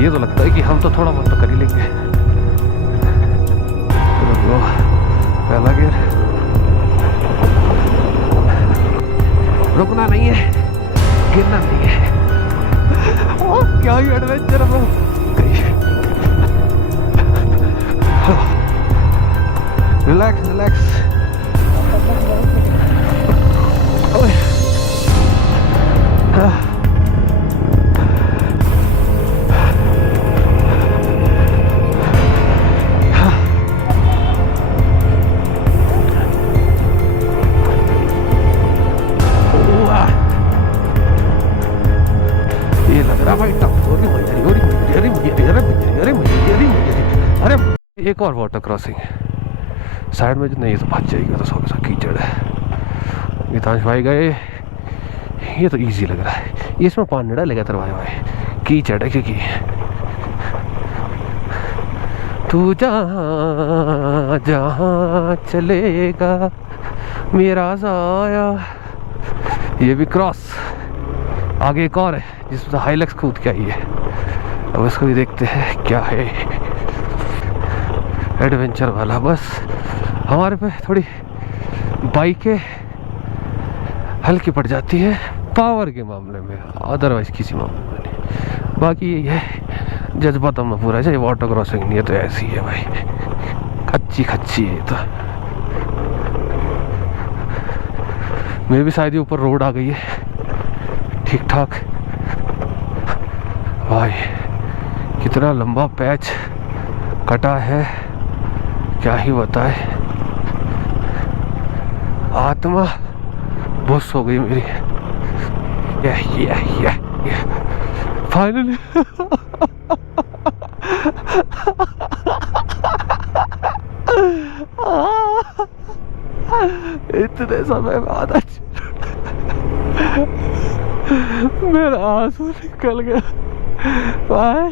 ये तो लगता है कि हम तो थोड़ा बहुत तो कर ही लेंगे। तो पहला गियर, रुकना नहीं है, गिरना नहीं है। ओ क्या ही एडवेंचर है। Relax relax. ये लग रहा भाई टफ। अरे एक और वाटर क्रॉसिंग है साइड में, नहीं तो भाग जाएगी, तो सौ कीचड़ है। गीतांश भाई गए, ये तो इजी लग रहा है, इसमें पानी डालेगा तेरा भाई कीचड़ है क्योंकि तू जहाँ जहाँ चलेगा मेरा साया। ये भी क्रॉस। आगे एक और है जिसमें हाइलक्स कूद के आई है, अब इसको भी देखते हैं क्या है। एडवेंचर वाला, बस हमारे पे थोड़ी बाइकें हल्की पड़ जाती है पावर के मामले में, अदरवाइज किसी मामले में नहीं। बाकी ये है जज्बा तो मैं पूरा है, वाटर क्रॉसिंग नहीं है तो ऐसी है भाई, खच्ची खच्ची है। तो मैं भी शायद ऊपर रोड आ गई है ठीक ठाक। भाई कितना लंबा पैच कटा है, क्या ही बताए। आत्मा बुस हो गई मेरी। ये फाइनली इतने समय बाद मेरा आंसू निकल गया भाई।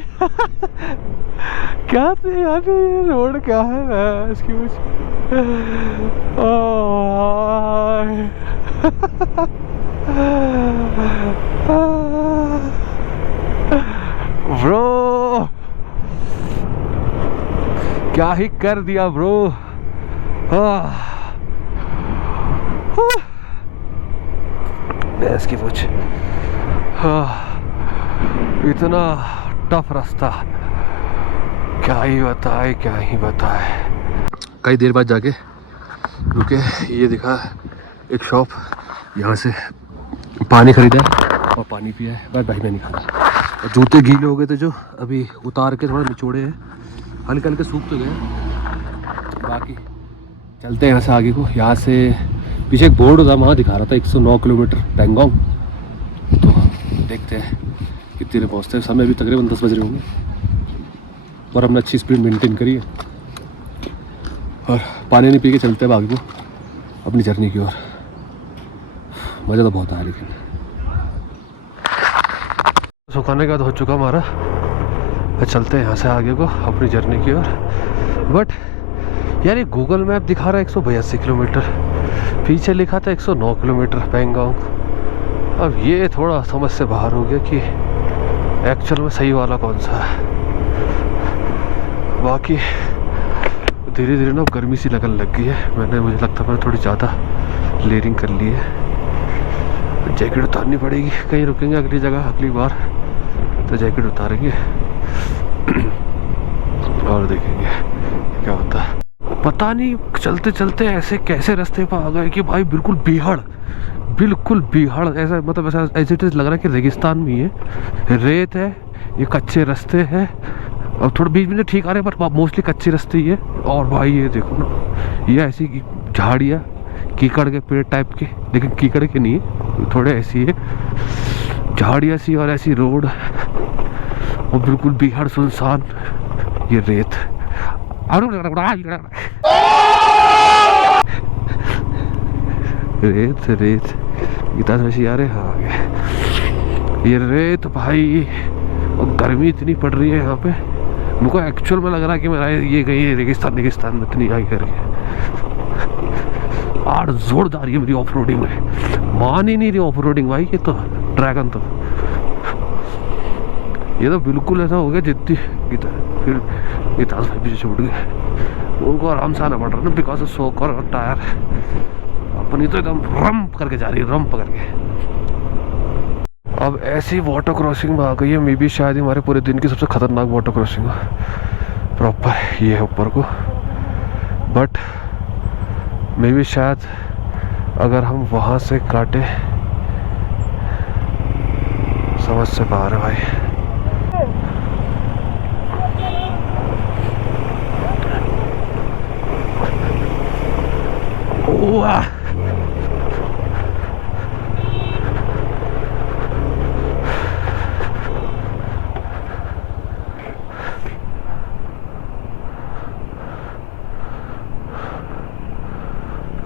क्या थे यार, ये रोड क्या है इसकी कुछ। ब्रो क्या ही कर दिया ब्रो। इसकी कुछ इतना टफ रास्ता, क्या ही बताए क्या ही बताए। कई देर बाद जाके रुके, ये दिखा एक शॉप, यहाँ से पानी खरीदा और पानी पिया है। बस भाई मैं नहीं खा। जूते गीले हो गए थे जो अभी उतार के थोड़ा निचोड़े हैं, हल्के हल्के सूख तो गए। बाकी चलते हैं यहाँ से आगे को। यहाँ से पीछे एक बोर्ड था, वहाँ दिखा रहा था 109 किलोमीटर पैंगोंग। तो देखते हैं कितने देर पहुँचते हैं। समय भी तकरीबन 10 बज रहे होंगे और हमने अच्छी स्पीड मेंटेन करी है। और पानी नहीं पी के चलते हैं आगे को अपनी जर्नी की ओर। मज़ा तो बहुत आया, लेकिन सुखाने का तो हो चुका हमारा। चलते हैं यहाँ से आगे को अपनी जर्नी की ओर। बट यार ये गूगल मैप दिखा रहा है 182 किलोमीटर, पीछे लिखा था 109 किलोमीटर पैंगोंग। अब ये थोड़ा समझ से बाहर हो गया कि एक्चुअल में सही वाला कौन सा है। बाकी धीरे धीरे ना गर्मी सी लगने लग गई है। मुझे लगता है मैंने थोड़ी ज़्यादा लेयरिंग कर ली है। जैकेट उतारनी पड़ेगी, कहीं रुकेंगे अगली जगह अगली बार तो जैकेट उतारेंगे और देखेंगे क्या होता है। पता नहीं चलते चलते ऐसे कैसे रास्ते पर आ गए कि भाई बिल्कुल बिहाड़ ऐसा, मतलब ऐसा ऐसे लग रहा है कि रेगिस्तान में ही है, रेत है, ये कच्चे रास्ते हैं। अब थोड़ा बीच में ठीक आ रहे हैं पर मोस्टली कच्चे रास्ते ही है। और भाई ये देखो ना, ये ऐसी झाड़ियाँ कीकड़ के पेड़ टाइप के, लेकिन कीकड़ के नहीं है, थोड़े ऐसी है झाड़ियाँ सी और ऐसी रोड और बिल्कुल बिहाड़ सुनसान। ये रेत रेत रेत गीता से आ रहे। हाँ ये रेत भाई, और गर्मी इतनी पड़ रही है यहाँ पे। मुझको एक्चुअल में लग रहा है कि मेरा ये कहीं रेगिस्तान में इतनी आई करके। और जोरदार ये मेरी ऑफ रोडिंग है, मान ही नहीं रही ऑफ रोडिंग भाई। ये तो ड्रैगन तो ये तो बिल्कुल ऐसा हो गया जितनी फिर गीतांश भाई पीछे छूट गए, उनको आराम से आना पड़ रहा है ना बिकॉज ऑफ शोक और टायर। अपनी तो एकदम रम करके जा रही है, रम पकड़ के। अब ऐसी वाटर क्रॉसिंग में आ गई है, मे बी शायद हमारे पूरे दिन की सबसे खतरनाक वाटर क्रॉसिंग है प्रॉपर ये है ऊपर को। बट मे बी शायद अगर हम वहाँ से काटे, समझ से बाहर है भाई। वाह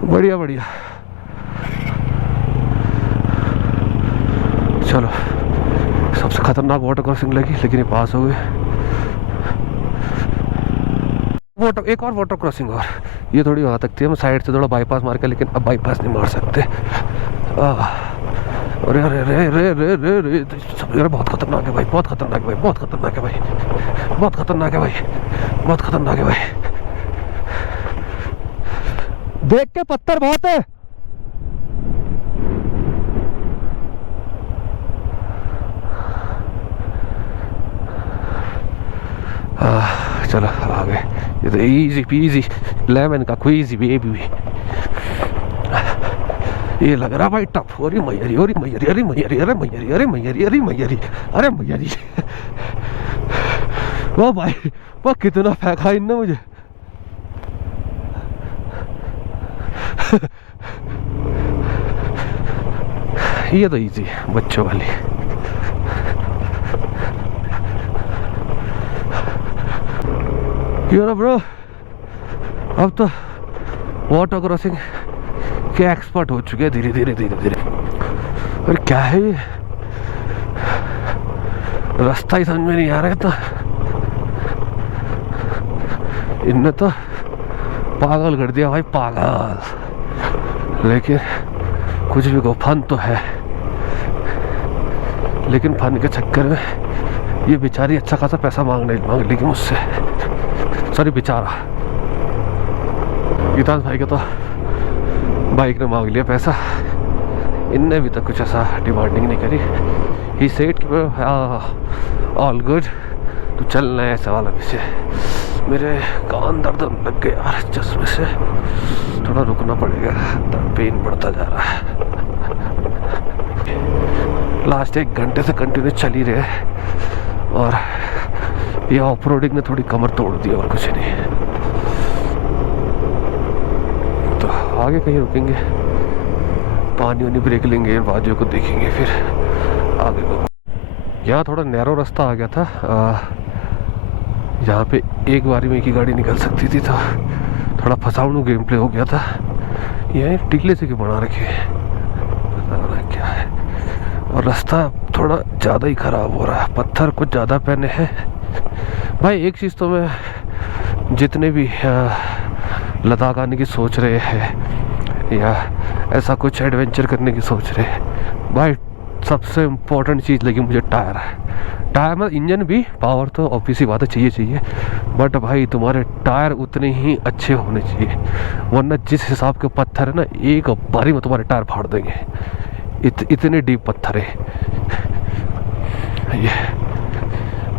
बढ़िया बढ़िया। चलो सबसे खतरनाक वाटर क्रॉसिंग लगी, लेकिन ये पास हो गए। एक और वाटर क्रॉसिंग और ये थोड़ी वहाँ तक थी, हम साइड से थोड़ा बाईपास मार के, लेकिन अब बाईपास नहीं मार सकते। अरे अरे अरे अरे अरे अरे अरे सब यार बहुत खतरनाक है भाई, बहुत खतरनाक है भाई, बहुत खतरनाक है भाई, बहुत खतरनाक है भाई, बहुत खतरनाक है भाई। देख के पत्थर बहुत है। चलो आ गए, ये तो इजी पीजी लेमन का क्विजी बेबी। ये लग रहा भाई टफ। अरे मैयरी, अरे मैयरी, अरे मैयरी, अरे मैयरी, अरे मैयरी, अरे मैयरी, अरे मैयरी। वो भाई वो कितना फेंका इनने मुझे। ये तो इजी बच्चों वाली। ब्रो अब तो वाटर क्रॉसिंग के एक्सपर्ट हो चुके हैं धीरे धीरे धीरे धीरे। और क्या है ये, रास्ता ही समझ में नहीं आ रहा है। तो इनने तो पागल कर दिया भाई, पागल। लेकिन कुछ भी को फन तो है, लेकिन फन के चक्कर में ये बेचारी अच्छा खासा पैसा मांग लेगी मुझसे। सॉरी बेचारा, गीतांश भाई के तो बाइक ने मांग लिया पैसा, इनने भी तो कुछ ऐसा डिमांडिंग नहीं करी। ही सेड कि ऑल गुड, तू चलना है ऐसा वाला पीछे। मेरे कान दर्द लग गए यार चश्मे से, थोड़ा रुकना पड़ेगा, पेन बढ़ता जा रहा है। लास्ट 1 घंटे से कंटिन्यू चल ही रहे, और ये ऑफ रोडिंग ने थोड़ी कमर तोड़ दी और कुछ नहीं। तो आगे कहीं रुकेंगे, पानी वानी ब्रेक लेंगे, बाजू को देखेंगे, फिर आगे को। यहाँ थोड़ा नैरो रास्ता आ गया था, यहाँ पे एक बारी में एक ही गाड़ी निकल सकती थी, तो थोड़ा फसाउनु गेम प्ले हो गया था। ये टिकले से क्यों बना रखे, पता नहीं क्या है। और रास्ता थोड़ा ज़्यादा ही ख़राब हो रहा है, पत्थर कुछ ज़्यादा पहने हैं भाई। एक चीज़ तो मैं, जितने भी लद्दाख आने की सोच रहे हैं या ऐसा कुछ एडवेंचर करने की सोच रहे हैं भाई, सबसे इम्पोर्टेंट चीज़ लगी मुझे टायर। टायर में इंजन भी, पावर तो ऑब्वियसली बात है चाहिए, बट भाई तुम्हारे टायर उतने ही अच्छे होने चाहिए, वरना जिस हिसाब के पत्थर है ना, एक बारी में तुम्हारे टायर फाड़ देंगे। इतने डीप पत्थर है ये,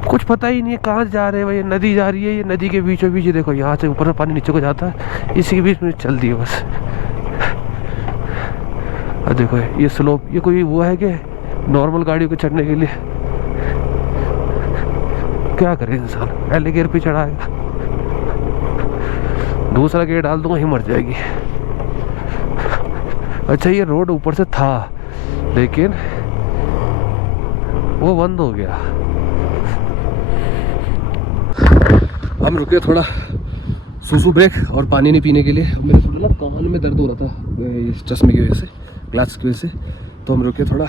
कुछ पता ही नहीं है कहाँ जा रहे हैं भाई। नदी जा रही है, ये नदी के बीचों बीच देखो, यहाँ से ऊपर से पानी नीचे को जाता है, इसी के बीच में चल दिए बस। और देखो ये स्लोप, ये कोई वो है कि नॉर्मल गाड़ियों को चढ़ने के लिए, क्या करे इंसान, पहले गियर पे चढ़ाएगा, दूसरा गियर डाल दूंगा ही मर जाएगी। अच्छा ये रोड ऊपर से था, लेकिन वो बंद हो गया। हम रुके थोड़ा सूसू ब्रेक और पानी नहीं पीने के लिए। मेरे थोड़ा ना कान में दर्द हो रहा था इस चश्मे की वजह से, ग्लास की वजह से, तो हम रुके थोड़ा।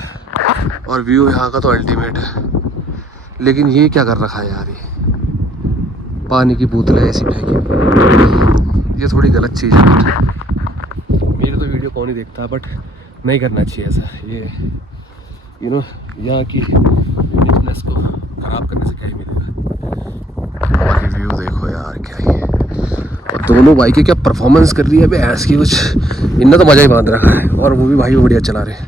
और व्यू यहाँ का तो अल्टीमेट है, लेकिन ये क्या कर रखा है यार, ये पानी की बोतलें ऐसी फेंकी, ये थोड़ी गलत चीज़ है। मेरी तो वीडियो कौन ही देखता है, बट नहीं करना चाहिए ऐसा। ये यहाँ की यूनिकनेस को ख़राब करने से क्या ही मिलेगा। बाकी व्यू देखो यार, क्या ही है। और दोनों बाइकें क्या परफॉर्मेंस कर रही है अभी ऐस की कुछ, इनने तो मज़ा ही बांध रखा है। और वो भी भाई बढ़िया चला रहे हैं।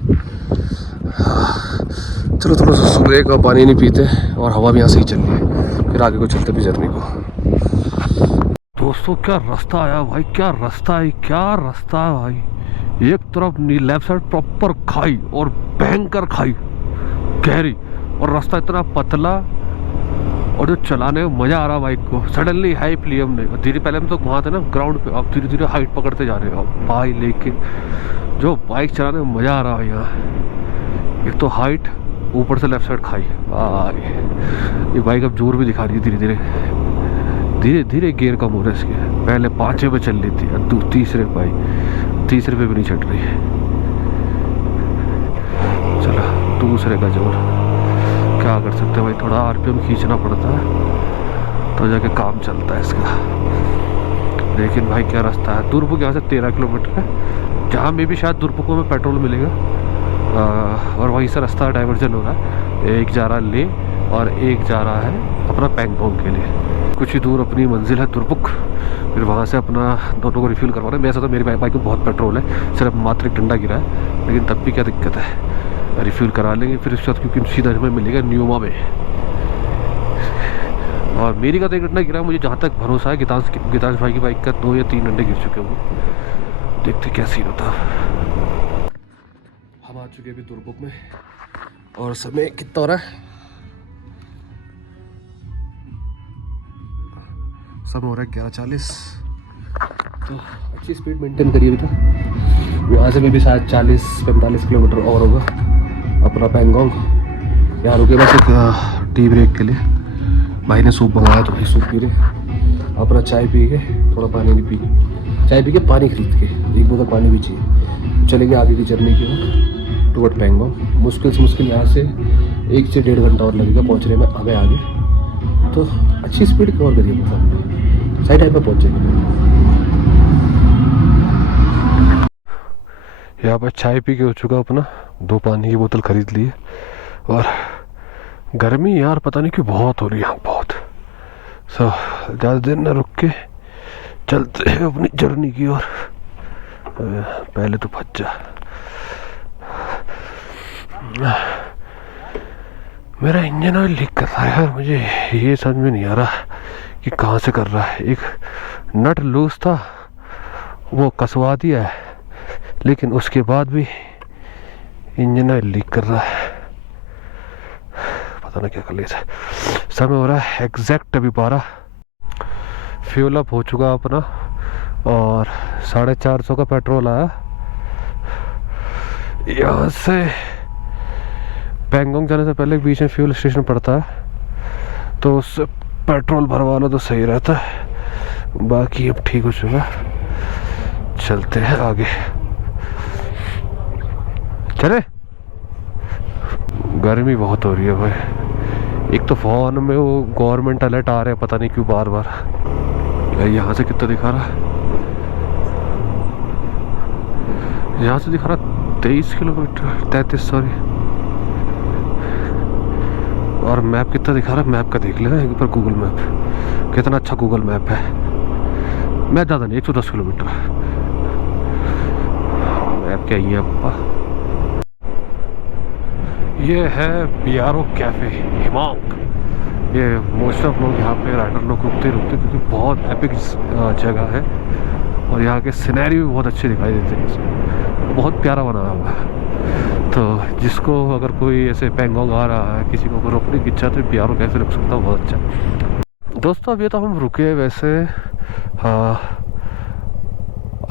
चलो थोड़ा सा सुबह का पानी नहीं पीते और हवा भी यहाँ से ही चल रही है, फिर आगे को चलते भी जर्नी को। दोस्तों क्या रास्ता आया भाई, क्या रास्ता है, क्या रास्ता है भाई। एक तरफ लेफ्ट साइड प्रॉपर खाई और भयंकर खाई गहरी, और रास्ता इतना पतला, और जो चलाने में मज़ा आ रहा बाइक को। सडनली हाइप ली हमने, धीरे पहले हम तो वहाँ थे ना ग्राउंड पे, अब धीरे धीरे हाइट पकड़ते जा रहे हैं भाई। लेकिन जो बाइक चलाने में मज़ा आ रहा है यहाँ, एक तो हाइट, ऊपर से लेफ्ट साइड खाई। ये बाइक अब जोर भी दिखा रही है धीरे धीरे, धीरे धीरे गियर कम हो रहा है इसके। पहले 5 पे चल रही थी, अब तीसरे पे भी नहीं चढ़ रही है। चलो दूसरे का जोर, क्या कर सकते हैं भाई, थोड़ा आरपीएम खींचना पड़ता है तो जाके काम चलता है इसका। लेकिन भाई क्या रास्ता है। दुर्बुक यहाँ से 13 किलोमीटर है, जहाँ में भी शायद दुर्बुक में पेट्रोल मिलेगा। और वहीं से रास्ता डाइवर्जन हो रहा है, एक जा रहा है ले और एक जा रहा है अपना पैंगोंग के लिए। कुछ ही दूर अपनी मंजिल है दुर्बुक, फिर वहाँ से अपना दोनों को रिफ्यूल करवाना है। वैसे तो मेरी बाइक में बहुत पेट्रोल है, सिर्फ मात्र एक डंडा गिरा है, लेकिन तब भी क्या दिक्कत है, रिफ्यूल करा लेंगे फिर उसके बाद, क्योंकि सीधा हमें मिलेगा न्यूमा में। और मेरी का तो एक डंडा गिरा, मुझे जहाँ तक भरोसा है गीतांश भाई की बाइक का 2 या 3 डंडे गिर चुके होंगे। देखते क्या सीन होता। हम आ चुके अभी दुर्बुक में, और समय कितना हो रहा है, समय हो रहा है 11:40। तो अच्छी स्पीड मेंटेन करिए अभी तक। यहाँ से भी शायद 40-45 किलोमीटर और होगा अपना पैंगोंग। यहाँ रुके बस एक टी ब्रेक के लिए, भाई ने सूप मंगाया तो भाई सूप पी रहे। अपना चाय पी के, थोड़ा पानी भी पी, चाय पी के पानी खरीद के, एक बोतल पानी भी चाहिए। चलेंगे आगे की जर्नी की ओर टुवर्ड पैंगोंग। मुश्किल से मुश्किल यहाँ से 1 से 1.5 घंटा और लगेगा पहुँचने में हमें आगे। तो अच्छी स्पीड कवर करिए, मतलब सही टाइम पर पहुँच जाएंगे। यहाँ पर चाय पी के हो चुका अपना, 2 पानी की बोतल खरीद ली है। और गर्मी यार पता नहीं क्यों बहुत हो रही है यहाँ, बहुत। ज़्यादा देर न रुक के चलते हैं अपनी जर्नी की ओर। पहले तो फंस जा, मेरा इंजन ऑयल लीक कर रहा है यार। मुझे ये समझ में नहीं आ रहा कि कहाँ से कर रहा है। एक नट लूज था, वो कसवा दिया है, लेकिन उसके बाद भी इंजन ऑयल लीक कर रहा है। पता नहीं क्या कर लिया। समय हो रहा है एग्जैक्ट अभी 12। फ्यूल अप हो चुका अपना, और 450 का पेट्रोल आया। यहाँ से पैंगोंग जाने से पहले बीच में फ्यूल स्टेशन पड़ता है, तो उससे पेट्रोल भरवा लो तो सही रहता है। बाकी अब ठीक हो चुका, चलते हैं आगे। चले, गर्मी बहुत हो रही है भाई। एक तो फोन में वो गवर्नमेंट अलर्ट आ रहे हैं, पता नहीं क्यों बार बार। यहाँ से कितना दिखा रहा है, यहाँ से दिखा रहा 23 किलोमीटर, 33 सॉरी। और मैप कितना दिखा रहा है, मैप का देख लेना एक बार, गूगल मैप कितना अच्छा गूगल मैप है। मैं ज़्यादा नहीं, 110 किलोमीटर मैप क्या ही है पापा। ये है बियारो कैफे हिमांग। ये मोस्ट ऑफ लोग यहाँ पे राइडर लोग रुकते क्योंकि बहुत एपिक जगह है, और यहाँ के सिनेरियो भी बहुत अच्छे दिखाई देते हैं, बहुत प्यारा बना हुआ है। तो जिसको अगर कोई ऐसे पैंगोंग आ रहा है, किसी को रुकने की इच्छा, तो बियारो कैफे रुक सकता है, बहुत अच्छा। दोस्तों अभी तो हम रुके वैसे,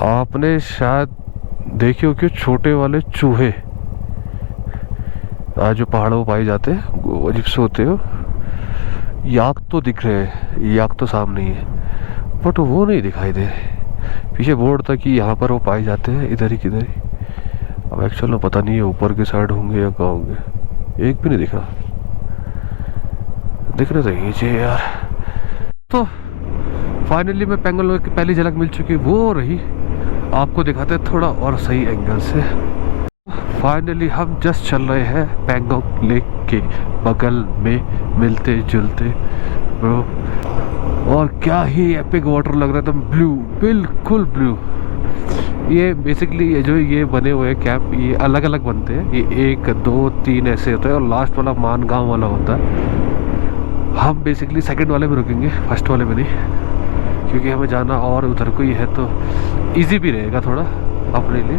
आपने शायद देखे हो कि छोटे वाले चूहे जो पहाड़ों पर पाए जाते हैं, अजीब से होते हो। याक तो दिख रहे हैं, याक तो सामने ही है, बट वो नहीं दिखाई दे रहे। पीछे बोर्ड था कि यहाँ पर वो पाए जाते हैं, इधर ही किधर ही। अब एक्चुअल में पता नहीं है ऊपर के साइड होंगे या कहाँ होंगे, एक भी नहीं दिख रहा। दिख रहे तो नीचे यार। तो फाइनली मैं पैंगोंग की पहली झलक मिल चुकी, वो रही। आपको दिखाते हैं थोड़ा और सही एंगल से। फाइनली हम जस्ट चल रहे हैं पैंगोंग लेक के बगल में मिलते जुलते ब्रो। और क्या ही एपिक वाटर लग रहा था, ब्लू, बिल्कुल ब्लू। ये बेसिकली ये जो ये बने हुए हैं कैंप, ये अलग अलग बनते हैं, ये 1 2 3 ऐसे होते हैं और लास्ट वाला मान गाँव वाला होता है। हम बेसिकली सेकंड वाले में रुकेंगे, फर्स्ट वाले में नहीं, क्योंकि हमें जाना और उधर को ही है तो इजी भी रहेगा थोड़ा अपने लिए।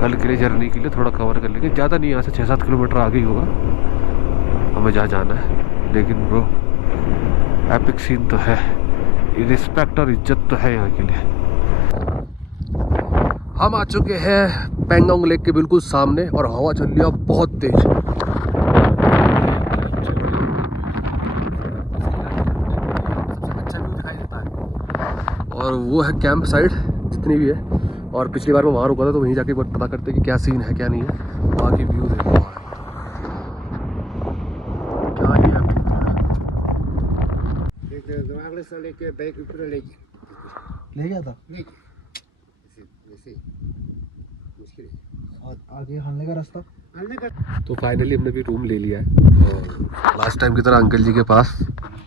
कल के लिए जर्नी के लिए थोड़ा कवर कर लेंगे, ज़्यादा नहीं, यहाँ से 6-7 किलोमीटर आगे ही होगा हमें जहाँ जाना है। लेकिन ब्रो एपिक सीन तो है, रिस्पेक्ट और इज्जत तो है यहाँ के लिए। हम आ चुके हैं पेंगोंग लेक के बिल्कुल सामने और हवा चल रही है बहुत तेज। और वो है कैंप साइड जितनी भी है, और पिछली बार मैं वहाँ रुका था तो वहीं जाके एक बार पता करते कि क्या सीन है क्या नहीं है। बाकी व्यू देखो क्या ही है। ले गया था और आगे हालने का रास्ता। तो फाइनली हमने भी रूम ले लिया है और लास्ट टाइम की तरह अंकल जी के पास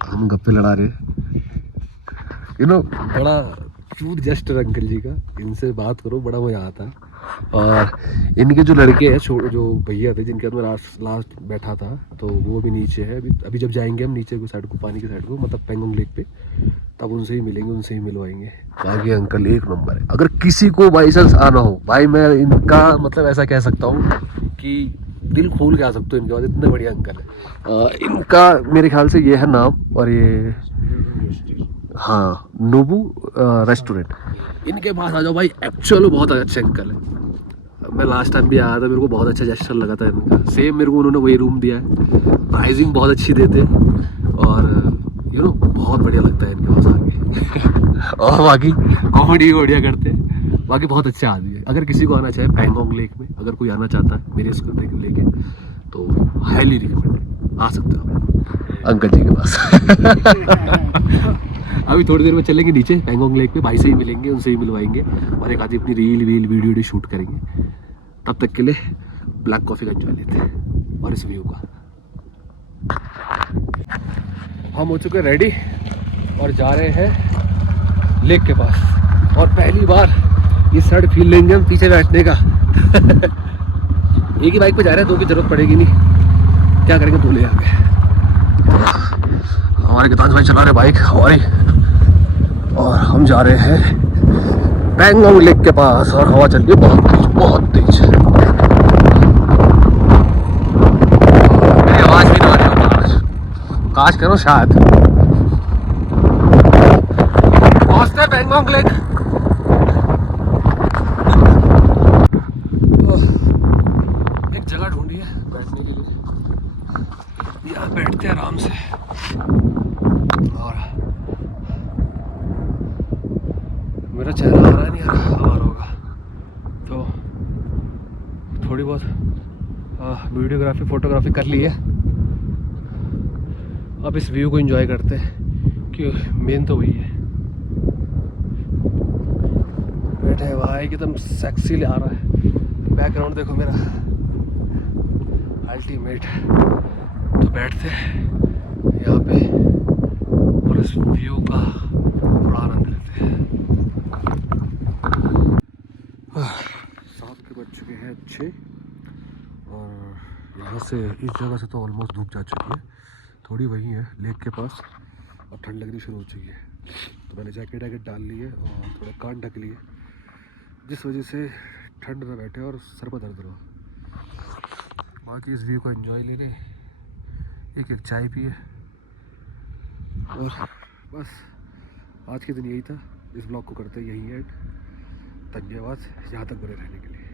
हम गप्पे लड़ा रहे हैं। बड़ा क्यूट जेस्टर अंकल जी का, इनसे बात करो बड़ा मज़ा आता है। और इनके जो लड़के हैं, जो भैया थे जिनके साथ मैं लास्ट बैठा था, तो वो भी नीचे है। अभी जब जाएंगे हम नीचे को साइड को, पानी की साइड को, मतलब पेंगोंग लेक पे, तब उनसे ही मिलेंगे, उनसे ही मिलवाएंगे। बाकी अंकल एक नंबर है। अगर किसी को बाई चांस आना हो भाई, मैं इनका मतलब ऐसा कह सकता हूँ कि दिल खोल के आ सकते हो इनके बाद, इतने बढ़िया अंकल है। इनका मेरे ख्याल से ये है नाम, और ये हाँ नोबू रेस्टोरेंट। इनके पास आ जाओ भाई, एक्चुअल बहुत अच्छे अंकल है। मैं लास्ट टाइम भी आया था, मेरे को बहुत अच्छा जेस्चर लगा था इनका। सेम मेरे को उन्होंने वही रूम दिया है, प्राइसिंग बहुत अच्छी देते हैं और बहुत बढ़िया लगता है इनके पास आके। और बाकी कॉमेडी बढ़िया करते हैं। बाकी बहुत अच्छे आदमी है। अगर किसी को आना चाहे पेंगोंग लेक में, अगर कोई आना चाहता है मेरे इसको लेके, तो हाईली रिकमेंड, आ सकते हो अंकल जी के पास। अभी थोड़ी देर में चलेंगे नीचे पेंगोंग लेक पे, भाई से ही मिलेंगे, उनसे ही मिलवाएंगे और एक आधी अपनी रील वीडियो शूट करेंगे। तब तक के लिए ब्लैक कॉफ़ी का एंजॉय लेते हैं और इस व्यू का। हम हो चुके रेडी और जा रहे हैं लेक के पास, और पहली बार ये सड़ फील लेंगे हम पीछे बैठने का। एक ही बाइक पे जा रहे हैं, दो की जरूरत पड़ेगी नहीं, क्या करेंगे, दो ले आगे। हमारे कितान भाई चला रहे बाइक हमारी, और हम जा रहे हैं पेंगोंग लेक के पास, और हवा चल रही है बहुत तेज, बहुत तेज। मेरी आवाज भी ना आ रही हो, काश करो शायद। पहुंचते हैं पेंगोंग लेक। एक जगह ढूंढी है बैठने के लिए, यहाँ बैठते हैं आराम से। और मेरा चेहरा आ रहा नहीं आ रहा, हमारा होगा तो थोड़ी बहुत वीडियोग्राफी फोटोग्राफी कर ली है। अब इस व्यू को एंजॉय करते हैं, कि मेन तो वही है। बैठे हैं भाई, एकदम सेक्सी आ रहा है। बैकग्राउंड देखो मेरा, अल्टीमेट। तो बैठते हैं यहाँ पे और इस व्यू का बड़ा आनंद लेते हैं। सात के बज चुके हैं 6, और यहाँ से इस जगह से तो ऑलमोस्ट धूप जा चुकी है। थोड़ी वही है लेक के पास, और ठंड लगनी शुरू हो चुकी है। तो मैंने जैकेट डाल ली है और थोड़ा कान ढक लिए, जिस वजह से ठंड में बैठे और सर पर दर्द रहा। बाकी इस व्यू को एंजॉय ले रहे, एक चाय पिए, और बस आज के दिन यही था। इस ब्लॉग को करते यही एंड। धन्यवाद यहाँ तक बने रहने के लिए।